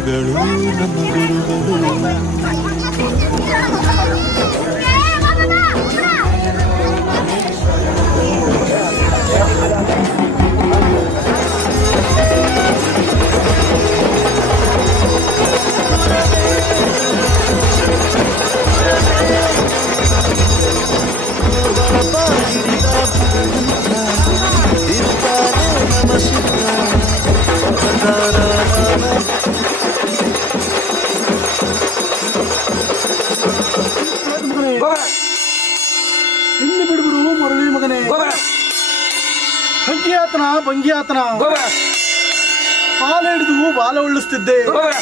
ಗುರುಗಳು ನಮ್ಮ ಗುರುಗಳು ಮಗನೇ ಗೋಬರ ಇನ್ನು ಬಿಡ್ಬಿಡು ಮರಳಿ ಮಗನೇ ಗೋಬರ ಭಂಗಿಯಾತನ ಭಂಗಿಯಾತನ ಗೋಬರ ಹಾಲು ಹಿಡಿದು ಬಾಲ ಉಳ್ಳಿಸ್ತಿದ್ದೆ ಗೋಬರ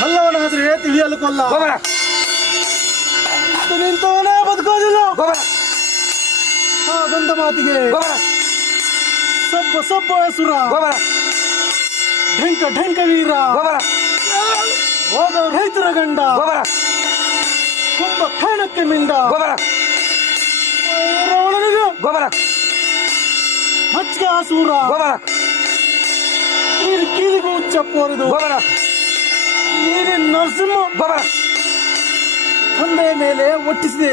ಬಲ್ಲವನಾದ್ರೆ ತಿಳಿಯಲು ಕೊಲ್ಲ ಗೋಬರ ಇದು ನಿಂತವನೇ ಬದುಕೋದಿಲ್ಲ ಗೋಬರ ಆ ಬಂದ ಮಾತಿಗೆ ಗೋಬರ ಸಬ್ಬ ಸಬ್ಬ ಸುರ ಗೋಬರ ಢಂಕ ಢಂಕ ವೀರ ಹೋದ ರೈತರ ಗಂಡ. ಗೋಬರ ಕುಂಭ ಖಾಣಕ್ಕೆ ಮಿಂಡ. ಗೋಬರ ರಾವಣನಿಗೆ. ಗೋಬರ ಮಚ್ಕ ಸೂರ ಗೋಬರ ಕೀಲಿ ಕೀಲಿಗೂ ಚಪ್ಪೋರಿದು ನೀರಿನ ನರಸಿಂಹ. ತಂದೆಯ ಮೇಲೆ ಒಟ್ಟಿಸಿದೆ.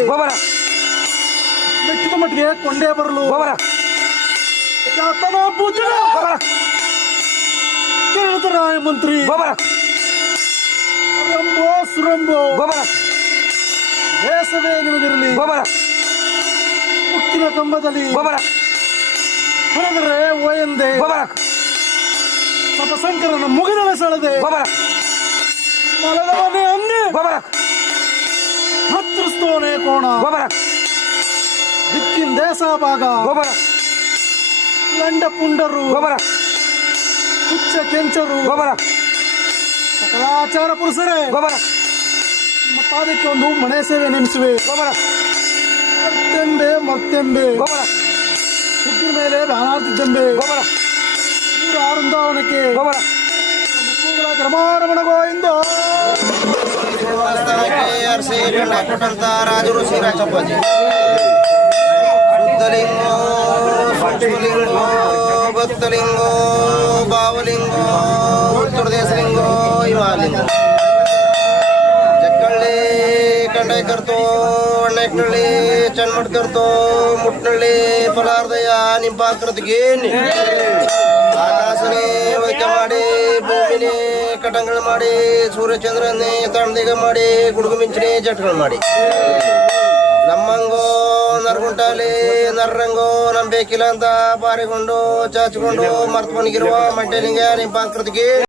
ಬೆಟ್ಟದ ಮಟ್ಟಿಗೆ ಕೊಂಡೇ ಬರಲು. ಕೇಳಿದ ರಾಯ ಮಂತ್ರಿ ಗೋಬರ ರಂಬೋ ಸುರಂಬೋ. ಗೊಬ್ಬರ ದೇಶವೇ ನಿಮಗಿರಲಿ. ಗೊಬ್ಬರ ಉಕ್ಕಿನ ಕಂಬದಲ್ಲಿ. ಗೋಬರ ಹೊಡೆದರೆ ಓಯಂದೆ. ಗೊಬ್ಬರ ತಪಸಂಕರನ ಮುಗಿದಳ ಸೆಳೆದೆ. ಗೊಬ್ಬರ ಮಲದವನೇ ಅಂದೆ ಗೊಬ್ಬರ ಹತ್ತಿರಿಸ್ತೋನೆ ಕೋಣ. ಗೊಬ್ಬರ ದಿಕ್ಕಿನ ದೇಶ ಭಾಗ ಗೊಬ್ಬರ ಗಂಡ ಪುಂಡರು. ಗೊಬ್ಬರ ಹುಚ್ಚ ಕೆಂಚರು. ಗೋಬರ ಸಕಲಾಚಾರ ಪುರುಷರೇ. ಗೋಬರ ನಿಮ್ಮ ಪಾದಕ್ಕೆ ಒಂದು ಮನೆ ಸೇವೆ ನೆನೆಸುವೆ. ಗೋಬರ ಮತ್ತೆಂಬೆ ಮತ್ತೆಂಬೆ. ಗೋಬರ ಹುಟ್ಟಿನ ಮೇಲೆ ಬ್ಯಾನಾರ್ತಿದ್ದೆಂಬೆ ಗೋಬರ ಊರ ವೃಂದಾವನಕ್ಕೆ. ಗೋಬರ ಕ್ರಮಾರಮಣ ಗೋವಿಂದ. ರಾಜರು ಶ್ರೀರಾಜಪ್ಪಾಜಿ. ಶುದ್ಧಲಿಂಗೋ ಸೂಕ್ಷ್ಮಲಿಂಗೋ ಭಕ್ತಲಿಂಗೋ ಭಾವಲಿಂಗೋ ಉತ್ತರದೇಶಲಿಂಗೋ ಇವಾಲಿಂಗೋ ಜಕ್ಕಳ್ಳಿ ಕಂಡೈ ಕರ್ತೋ ಅಣ್ಣೆಕ್ಕಳ್ಳಿ ಚನ್ಮಟ್ ಕರ್ತೋ ಮುಟ್ನಳ್ಳಿ ಫಲಾರ್ದಯ ನಿಂಪಾಕೃತಿಗೆ ಆಕಾಶನೇ ಮಾಡಿ, ಭೂಮಿನೇ ಕಟಂಗಳು ಮಾಡಿ, ಸೂರ್ಯಚಂದ್ರನ್ನೇ ತಣ್ಣದಿಗ ಮಾಡಿ, ಗುಡುಗು ಮಿಂಚಿನಿ ಜಟ್ಗಳು ಮಾಡಿ. ನಮ್ಮಂಗೋ ನರ್ಗುಂಟಾಲಿ ನರ್ರಂಗು ಬೇಕಿಲ್ಲ ಅಂತ ಬಾರಿಕೊಂಡು ಚಾಚಿಕೊಂಡು ಮರ್ತ್ ಮಣಗಿರುವ ನಿಮ್ಮ ನಿಂಪಾಕೃತಿಗೆ.